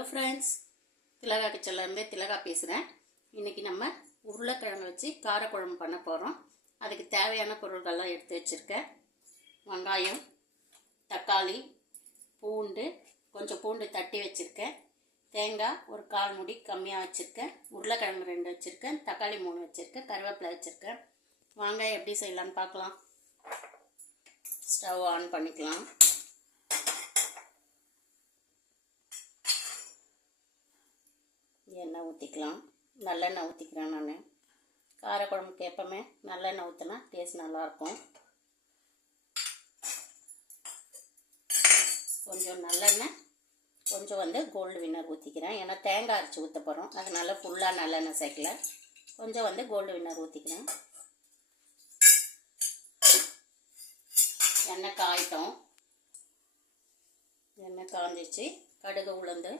Hello friends, திலகா கிச்சன்லேருந்து திலகா பேசுகிறேன். இன்றைக்கி நம்ம உருளைக்கிழங்கு வச்சு காரக்குழம்பு பண்ண போகிறோம். அதுக்கு தேவையான பொருட்கள்லாம் எடுத்து வச்சுருக்கேன். வெங்காயம், தக்காளி, பூண்டு, கொஞ்சம் பூண்டு தட்டி வச்சுருக்கேன். தேங்காய் ஒரு 1/4 மூடி கம்மியாக வச்சுருக்கேன். உருளைக்கிழங்கு 2 வச்சுருக்கேன். தக்காளி 3 வச்சுருக்கேன். கருவேப்பிலை வச்சுருக்கேன். வாங்க எப்படி செய்யலான்னு பார்க்கலாம். ஸ்டவ் ஆன் பண்ணிக்கலாம். எண்ணெய் ஊற்றிக்கலாம். நல்லெண்ணெய் ஊற்றிக்கிறேன். நான் காரக்குழம்புக்கு எப்பவுமே நல்லெண்ணெய் ஊற்றினா டேஸ்ட் நல்லாயிருக்கும். கொஞ்சம் நல்லெண்ணெய், கொஞ்சம் கோல்டு வின்னர் ஊற்றிக்கிறேன். ஏன்னா தேங்காய் அரைச்சி ஊற்ற போகிறோம், அதனால ஃபுல்லாக நல்லெண்ணெய் சேர்க்கல. கொஞ்சம் கோல்டு வின்னர் ஊற்றிக்கிறேன். எண்ணெய் காயிட்டோம். எண்ணெய் காஞ்சிச்சு. கடுகு, உளுந்து,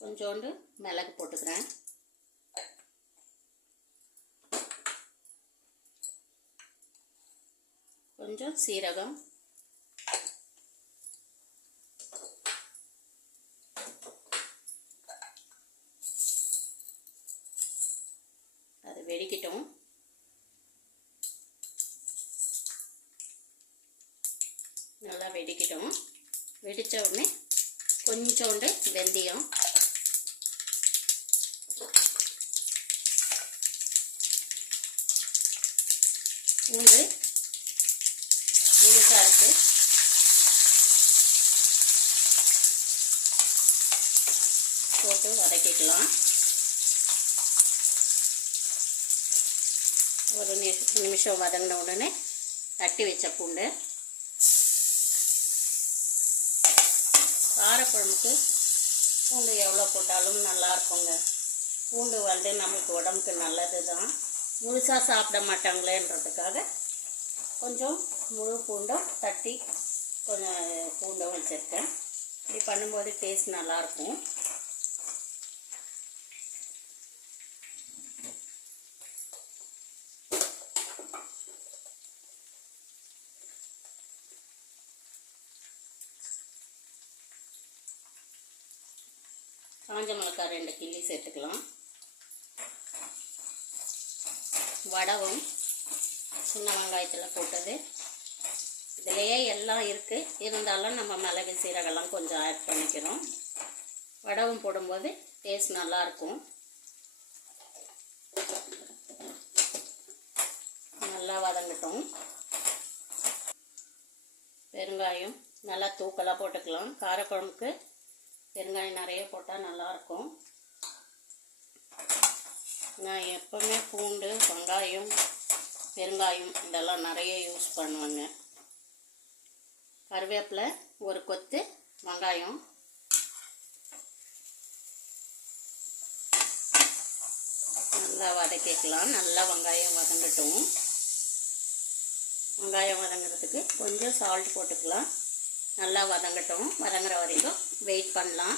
கொஞ்சோண்டு மிளகு போட்டுக்கிறேன். கொஞ்சம் சீரகம், அது வெடிக்கட்டும். நல்லா வெடிக்கட்டும். வெடித்த உடனே கொஞ்சோண்டு வெந்தயம், பூண்டு முழுசாக இருக்குது, போட்டு வதக்கிக்கலாம். ஒரு நிமிஷம் வதங்கின உடனே தட்டி வச்ச பூண்டு. காரக்குழம்புக்கு பூண்டு எவ்வளோ போட்டாலும் நல்லா இருக்குங்க. பூண்டு நமக்கு உடம்புக்கு நல்லது தான். முழுசாக சாப்பிட மாட்டாங்களேன்றதுக்காக கொஞ்சம் முழு பூண்டும் தட்டி கொஞ்சம் பூண்டும் வச்சுருக்கேன். இப்படி பண்ணும்போது டேஸ்ட் நல்லாயிருக்கும். காஞ்ச மிளகாய் 2 கிள்ளி சேர்த்துக்கலாம். வடவும் சின்ன வெங்காயத்தில் போட்டது. இதிலேயே எல்லாம் இருக்குது, இருந்தாலும் நம்ம மிளகு சீரகெல்லாம் கொஞ்சம் ஆட் பண்ணிக்கிறோம். வடவும் போடும்போது டேஸ்ட் நல்லாயிருக்கும். நல்லா வதங்கட்டும். பெருங்காயம் நல்லா தூக்கலாக போட்டுக்கலாம். காரக்குழம்புக்கு பெருங்காயம் நிறைய போட்டால் நல்லாயிருக்கும். நான் எப்போவுமே பூண்டு, வெங்காயம், பெருங்காயம் இதெல்லாம் நிறைய யூஸ் பண்ணுவேங்க. கருவேப்பிலை ஒரு கொத்து, வெங்காயம், நல்லா வதக்கிக்கலாம். நல்லா வெங்காயம் வதங்கட்டும். வெங்காயம் வதங்கிறதுக்கு கொஞ்சம் சால்ட் போட்டுக்கலாம். நல்லா வதங்கட்டும். வதங்குற வரைக்கும் வெயிட் பண்ணலாம்.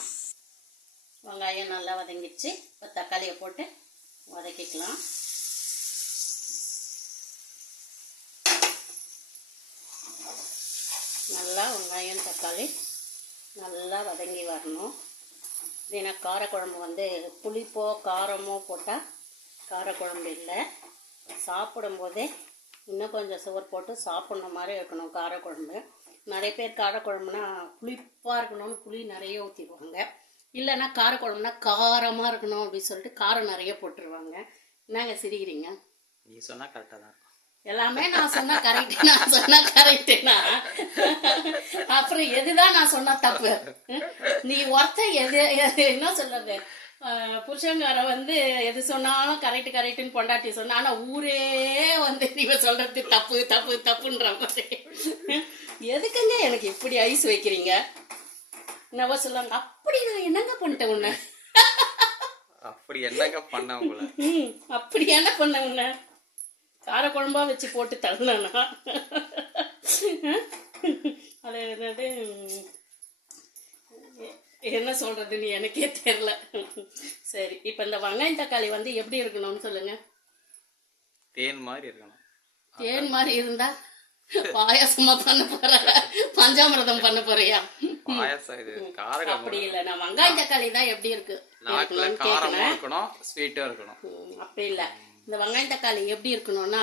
வெங்காயம் நல்லா வதங்கிடுச்சு. இப்போ தக்காளியை போட்டு வதக்கிக்கலாம். நல்லா வெங்காயம் தக்காளி நல்லா வதங்கி வரணும். ஏன்னா காரக்குழம்பு புளிப்போ காரமோ போட்டால் காரக்குழம்பு இல்லை. சாப்பிடும்போதே இன்னும் கொஞ்சம் சுவர் போட்டு சாப்பிட்ற மாதிரி இருக்கணும் காரக்குழம்பு. நிறைய பேர் காரக்குழம்புனா புளிப்பாக இருக்கணும்னு புளி நிறைய ஊற்றிடுவாங்க. இல்லைன்னா காரக்குழம்புனா காரமாக இருக்கணும் அப்படின்னு சொல்லிட்டு காரம் நிறைய போட்டுருவாங்க. என்னங்க சிரிக்கிறீங்க? நீ சொன்னால் கரெக்டாக தான் இருக்கும். எல்லாமே நான் சொன்னால் கரெக்டு. நான் சொன்னால் கரெக்டுனா அப்புறம் எதுதான் நான் சொன்னால் தப்பு? நீ ஒருத்த என்ன சொல்றது, புருஷங்கார எது சொன்னாலும் கரெக்டுன்னு பொண்டாட்டி சொன்னா, ஆனால் ஊரே நீங்க சொல்றது தப்பு தப்பு தப்புன்ற மாதிரி. எதுக்குங்க எனக்கு இப்படி ஐஸ் வைக்கிறீங்க? என்னவோ சொல்லுவாங்க, அப்படி நான் என்னங்க பண்ணிட்டேன் உன்ன? அப்படி என்னங்க பண்ண உங்களை? அப்படி என்ன பண்ண உன்ன? காரக்குழம்பா வச்சு போட்டு தள்ளனா? அது என்னது, என்ன சொல்றதுன்னு எனக்கே தெரியல. சரி, இப்போ இந்த வெங்காயம் தக்காளி எப்படி இருக்கணும்னு சொல்லுங்க. தேன் மாதிரி இருக்கணும். தேன் மாதிரி இருந்தா பாயாசமா பண்ண போற, பஞ்சாமிரதம் பண்ண போறியா? பாயாசம் இது காரகம். அப்படி இல்ல, நான் வெங்காயம் தக்காளி தான் எப்படி இருக்கு நாக்குல இருக்கணும்னு காரமும் கேக்குறேன். இருக்கணும் ஸ்வீட்டும் இருக்கணும். அப்படி இல்ல, இந்த வெங்காயம் தக்காளி எப்படி இருக்கணும்னா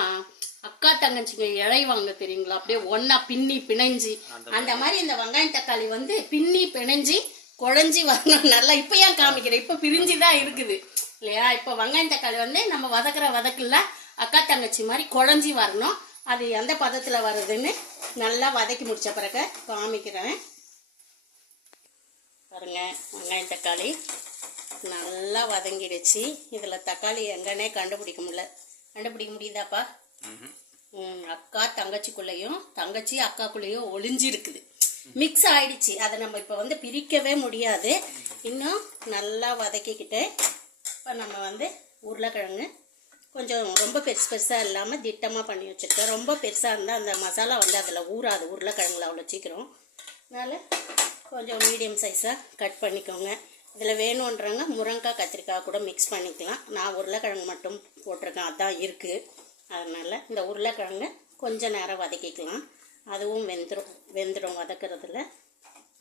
அக்கா தங்கச்சிங்க இழைவாங்க தெரியுங்களா, அப்படியே ஒன்னா பின்னி பிணைஞ்சி அந்த மாதிரி இந்த வெங்காயம் தக்காளி வந்து பின்னி பிணைஞ்சி குழஞ்சி வரணும் நல்லா. இப்ப ஏன் காமிக்கிறேன், இப்ப பிரிஞ்சுதான் இருக்குது இல்லையா. இப்ப வெங்காயம் தக்காளி வந்து நம்ம வதக்குற வதக்குல அக்கா தங்கச்சி மாதிரி குழஞ்சி வரணும். அது எந்த பதத்துல வருதுன்னு நல்லா வதக்கி முடிச்ச பிறகு காமிக்கிறேன் பாருங்க. வெங்காயம் தக்காளி நல்லா வதங்கிடுச்சு. இதுல தக்காளி எங்கன்னே கண்டுபிடிக்க முடியுதாப்பா? அக்கா தங்கச்சிக்குள்ளேயும் தங்கச்சி அக்காக்குள்ளேயும் ஒளிஞ்சிருக்குது, மிக்ஸ் ஆயிடுச்சு. அதை நம்ம இப்போ வந்து பிரிக்கவே முடியாது. இன்னும் நல்லா வதக்கிக்கிட்டு இப்போ நம்ம வந்து உருளைக்கிழங்கு கொஞ்சம் ரொம்ப பெருசாக இல்லாமல் திட்டமாக பண்ணி வச்சுருக்கேன். ரொம்ப பெருசாக இருந்தால் அந்த மசாலா வந்து அதில் ஊறாது உருளைக்கிழங்குல அவ்வளோ சீக்கிரம். அதனால் கொஞ்சம் மீடியம் சைஸாக கட் பண்ணிக்கோங்க. இதில் வேணுன்றவங்க முருங்கைக்காய் கத்திரிக்காய் கூட மிக்ஸ் பண்ணிக்கலாம். நான் உருளைக்கிழங்கு மட்டும் போட்டிருக்கேன், அதான் இருக்குது. அதனால் இந்த உருளைக்கிழங்கு கொஞ்சம் நேரம் வதக்கிக்கலாம். அதுவும் வெந்துடும் வதக்கிறதுல.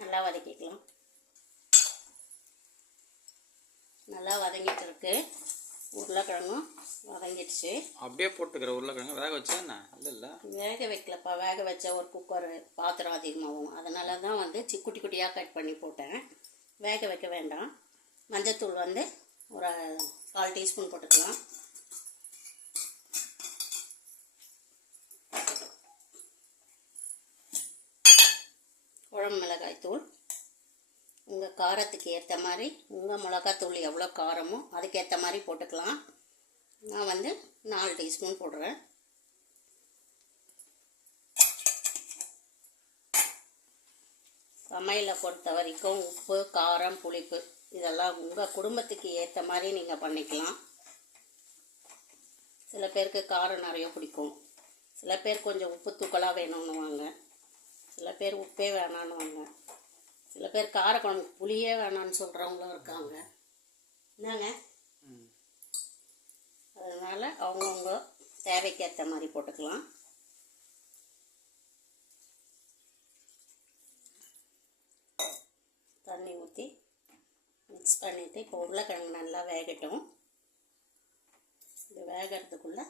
நல்லா வதக்கிக்கலாம். நல்லா வதங்கிட்டு இருக்கு. உருளைக்கிழங்கும் வதங்கிடுச்சு. அப்படியே போட்டுக்கிற உருளைக்கிழங்கு வேக வச்சா என்ன? இல்லை வேக வைக்கலப்பா. வேக வச்சா ஒரு குக்கர் பாத்திரம் அதிகமாகும். அதனால தான் வந்து குட்டி குட்டியாக கட் பண்ணி போட்டேன். வேக வைக்க வேண்டாம். மஞ்சத்தூள் வந்து ஒரு 1/4 டீஸ்பூன் போட்டுக்கலாம். குழம்பு மிளகாய் தூள் உங்கள் காரத்துக்கு ஏற்ற மாதிரி, உங்கள் மிளகாத்தூள் எவ்வளோ காரமோ அதுக்கேற்ற மாதிரி போட்டுக்கலாம். நான் வந்து 4 டீஸ்பூன் போடுறேன். சமையலை பொறுத்த வரைக்கும் உப்பு காரம் புளிப்பு இதெல்லாம் உங்கள் குடும்பத்துக்கு ஏற்ற மாதிரி நீங்கள் பண்ணிக்கலாம். சில பேருக்கு காரம் நிறைய பிடிக்கும், சில பேர் கொஞ்சம் உப்பு தூக்கலாக வேணும்னுவாங்க, சில பேர் உப்பே வேணான்னுவாங்க, சில பேர் காரக்குழம்பு புளியே வேணான்னு சொல்கிறவங்களும் இருக்காங்க. என்னங்க, அதனால் அவங்கவுங்க தேவைக்கேற்ற மாதிரி போட்டுக்கலாம். தண்ணி ஊற்றி மிக்ஸ் பண்ணிவிட்டு இப்போ உருளைக்கிழங்கு நல்லா வேகட்டும். இது வேகிறதுக்குள்ளே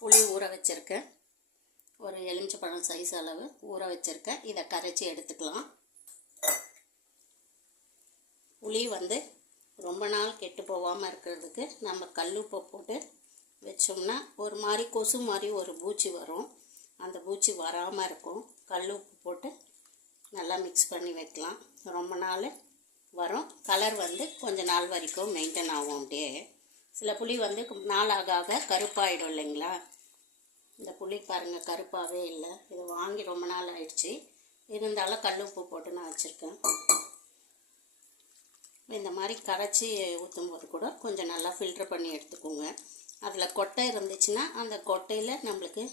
புளி ஊற வச்சுருக்கேன். ஒரு எலுமிச்சைப்பழம் சைஸ் அளவு ஊற வச்சுருக்கேன். இதை கரைச்சி எடுத்துக்கலாம். புளி வந்து ரொம்ப நாள் கெட்டு போகாமல் இருக்கிறதுக்கு நம்ம கல்லுப்பை போட்டு வச்சோம்னா ஒரு மாதிரி கொசு மாதிரி ஒரு பூச்சி வரும். அந்த பூச்சி வராமல் இருக்கும். கல்லுப்பு போட்டு நல்லா மிக்ஸ் பண்ணி வைக்கலாம். ரொம்ப நாள் வரும். கலர் வந்து கொஞ்ச நாள் வரைக்கும் மெயின்டைன் ஆகும். அப்படியே சில புளி வந்து நாள் ஆக ஆக கருப்பாயிடும் இல்லைங்களா. இந்த புளி பாருங்கள் கருப்பாகவே இல்லை. இது வாங்கி ரொம்ப நாள் ஆயிடுச்சு. இருந்தாலும் கல் உப்பு போட்டு நான் வச்சுருக்கேன். இந்த மாதிரி கரைச்சி ஊற்றும்போது கூட கொஞ்சம் நல்லா ஃபில்ட்ரு பண்ணி எடுத்துக்கோங்க. அதில் கொட்டை இருந்துச்சுன்னா அந்த கொட்டையில் நம்மளுக்கு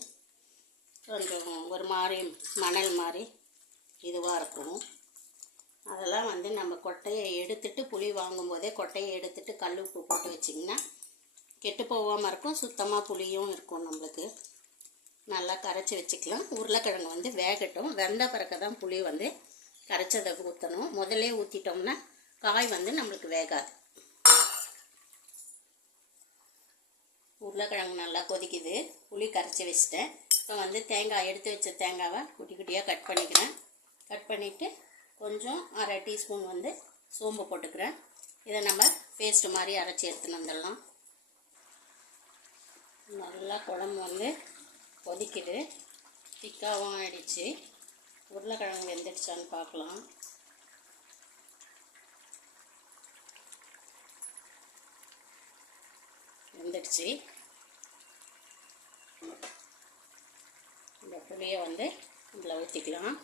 கொஞ்சம் ஒரு மாதிரி மணல் மாதிரி இதுவாக இருக்கும். அதெல்லாம் வந்து நம்ம கொட்டையை எடுத்துட்டு புளி வாங்கும்போதே கொட்டையை எடுத்துட்டு கல் உப்பு போட்டு வச்சிங்கன்னா கெட்டு போகாமல் இருக்கும். சுத்தமாக புளியும் இருக்கும். நம்மளுக்கு நல்லா கரைச்சி வச்சுக்கலாம். உருளைக்கிழங்கு வந்து வேகட்டும். வெந்த பிறகு தான் புளி வந்து கரைச்சதை ஊற்றணும். முதல்ல ஊற்றிட்டோம்னா காய் வந்து நம்மளுக்கு வேகாது. உருளைக்கிழங்கு நல்லா கொதிக்குது. புளி கரைச்சி வச்சுட்டேன். இப்போ வந்து தேங்காய் எடுத்து வச்ச தேங்காவை குட்டி குட்டியாக கட் பண்ணிக்கிறேன். கட் பண்ணிவிட்டு கொஞ்சம் 1/2 டீஸ்பூன் வந்து சோம்பு போட்டுக்கிறேன். இதை நம்ம பேஸ்ட்டு மாதிரி அரைச்சி எடுத்துன்னு வந்துடலாம். நல்லா குழம்பு வந்து கொதிக்குது. திக்காகவும் ஆயிடுச்சு. உருளைக்கிழங்கு வெந்துடுச்சான்னு பார்க்கலாம். வெந்துடுச்சு. இந்த புளியை வந்து இதில் ஊற்றிக்கலாம்.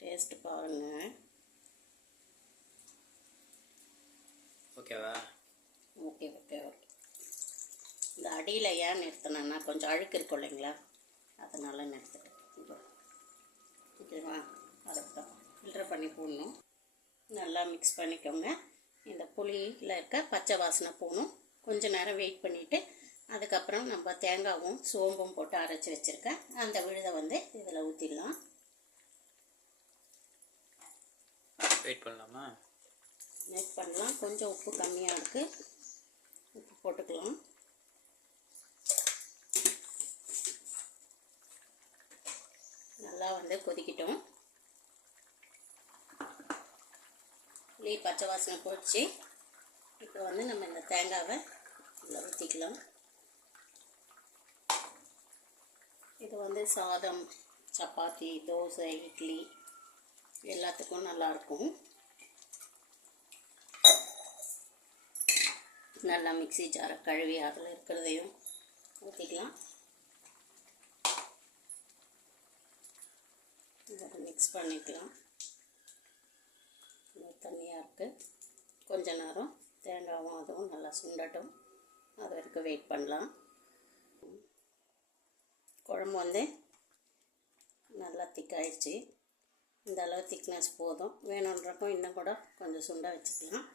டேஸ்ட் பாருங்க. ஓகேவா? Okay okay okay. இந்த அடியில் ஏன் நிறுத்தினேன்னா கொஞ்சம் அழுக்கு இருக்கும் இல்லைங்களா, அதனால எடுத்துட்டேன். இப்போ ஓகேவா, அதை தான் ஃபில்டர் பண்ணி போடணும். நல்லா மிக்ஸ் பண்ணிக்கோங்க. இந்த புளியில் இருக்க பச்சை வாசனை போகணும். கொஞ்சம் நேரம் வெயிட் பண்ணிவிட்டு அதுக்கப்புறம் நம்ம தேங்காவும் சோம்பும் போட்டு அரைச்சி வச்சுருக்கேன் அந்த விழுதை வந்து இதில் ஊற்றிடலாம். வெயிட் பண்ணலாமா? வெயிட் பண்ணலாம். கொஞ்சம் உப்பு கம்மியாக இருக்குது, உப்பு போட்டுக்கலாம். நல்லா வந்து கொதிக்கிட்டோம். புளி பச்சை வாசனை போச்சு. இப்போ வந்து நம்ம இந்த தேங்காவை இதில் ஊற்றிக்கலாம். இது வந்து சாதம், சப்பாத்தி, தோசை, இட்லி எல்லாத்துக்கும் நல்லாயிருக்கும். நல்லா மிக்ஸி ஜாரை கழுவி அதில் இருக்கிறதையும் ஊற்றிக்கலாம். இதை மிக்ஸ் பண்ணிக்கலாம். தண்ணியாக இருக்குது. கொஞ்ச நேரம் தேங்காவும் அதுவும் நல்லா சுண்டட்டும். அது வரைக்கும் வெயிட் பண்ணலாம். குழம்பு வந்து நல்லா திக்காயிடுச்சு. இந்த அளவு திக்னஸ் போதும். வேணுன்றக்கும் இன்னும் கூட கொஞ்சம் சுண்டை வச்சுக்கலாம்.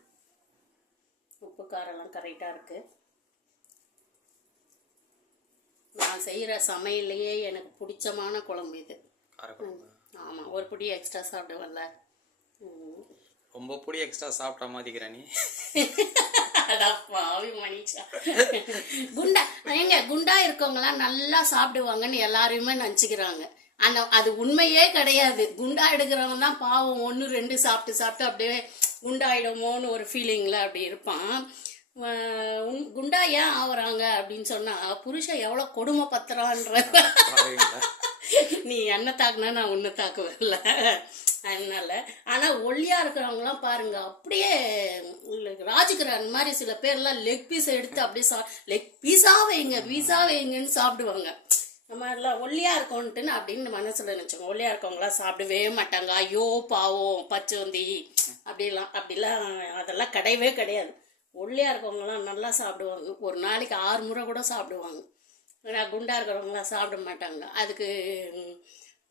உப்பு காரெல்லாம் கரெக்டாக இருக்குது. நான் செய்கிற சமையல்லையே எனக்கு பிடிச்சமான குழம்பு இது. ஆமாம், ஒரு பிடி எக்ஸ்ட்ரா சாப்பிடுவேன்ல. ரொம்ப பொடி எக்ஸ்ட்ரா சாப்பிட்டா மாதிரிக்கிற நீ. பாவி மனுஷா. குண்டா எங்க குண்டா இருக்கவங்களாம் நல்லா சாப்பிடுவாங்கன்னு எல்லாருமே நினச்சிக்கிறாங்க. அது உண்மையே கிடையாது. குண்டா எடுக்கிறவங்க தான் பாவம் 1 2 சாப்பிட்டு அப்படியே குண்டாயிடுமோன்னு ஒரு ஃபீலிங்கில் அப்படி இருப்பான். குண்டா ஏன் ஆகுறாங்க அப்படின்னு சொன்னால் புருஷன் எவ்வளோ கொடுமை பத்துறான்ற. நீ என்ன தாக்குனா நான் ஒன்று தாக்குவேன்ல, அதனால. ஆனால் ஒல்லியாக இருக்கிறவங்களாம் பாருங்க, அப்படியே ராஜகிரான் மாதிரி சில பேர்லாம் லெக் பீஸ் எடுத்து அப்படியே லெக் பீஸா வைங்கன்னு சாப்பிடுவாங்க. நம்ம எல்லாம் ஒல்லியாக இருக்கோன்ட்டுன்னு அப்படின்னு மனசில் நினச்சோங்க. ஒல்லியாக இருக்கவங்களாம் சாப்பிடவே மாட்டாங்க. ஐயோ பாவம் பச்சோந்தி அப்படிலாம் அதெல்லாம் கிடையவே கிடையாது. ஒல்லியாக இருக்கவங்களாம் நல்லா சாப்பிடுவாங்க. ஒரு நாளைக்கு 6 முறை கூட சாப்பிடுவாங்க. குண்டாக இருக்கிறவங்களாம் சாப்பிட மாட்டாங்க. அதுக்கு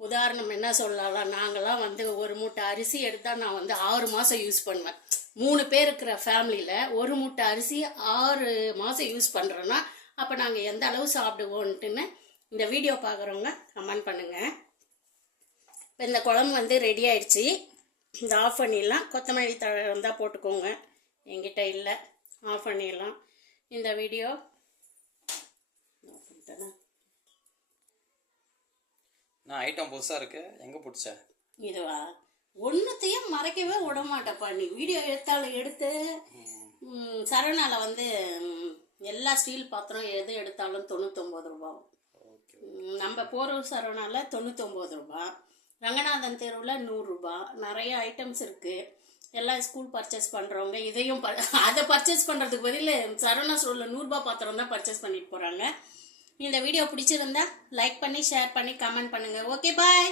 உதாரணம் என்ன சொல்லலாம், நாங்கள்லாம் வந்து ஒரு மூட்டை அரிசி எடுத்தால் நான் வந்து 6 மாதம் யூஸ் பண்ணுவேன். 3 பேர் இருக்கிற ஃபேமிலியில் ஒரு மூட்டை அரிசி 6 மாதம் யூஸ் பண்ணுறோன்னா அப்போ நாங்கள் எந்த அளவு சாப்பிடுவோன்ட்டுன்னு இந்த வீடியோ பார்க்குறவங்க கமெண்ட் பண்ணுங்கள். இப்போ இந்த குழம்பு வந்து ரெடி ஆயிடுச்சு. இந்த ஆஃப் பண்ணிடலாம். கொத்தமல்லி தழை இருந்தால் போட்டுக்கோங்க, என்கிட்ட இல்லை. ஆஃப் பண்ணிடலாம். இந்த வீடியோ நான் ஐட்டம் புதுசாக இருக்கு. எங்கே பிடிச்ச இதுவா? ஒன்றுத்தையும் மறைக்கவே விட மாட்டேப்பா. நீ வீடியோ எடுத்து சரவணால வந்து எல்லா ஸ்டீல் பாத்திரம் எது எடுத்தாலும் 99 ரூபா. நம்ம போரூர் சரவணால 99 ரூபா. ரங்கநாதன் தெருவில் 100 ரூபா. நிறைய ஐட்டம்ஸ் இருக்குது. எல்லாம் ஸ்கூல் பர்ச்சேஸ் பண்ணுறவங்க இதையும் அதை பர்ச்சேஸ் பண்ணுறதுக்கு பதில் சரவணா ஸ்டோரில் 100 ரூபா பாத்திரம் தான் பர்ச்சேஸ் பண்ணிட்டு போகிறாங்க. இந்த வீடியோ பிடிச்சிருந்தா லைக் பண்ணி ஷேர் பண்ணி கமெண்ட் பண்ணுங்கள். ஓகே, பாய்.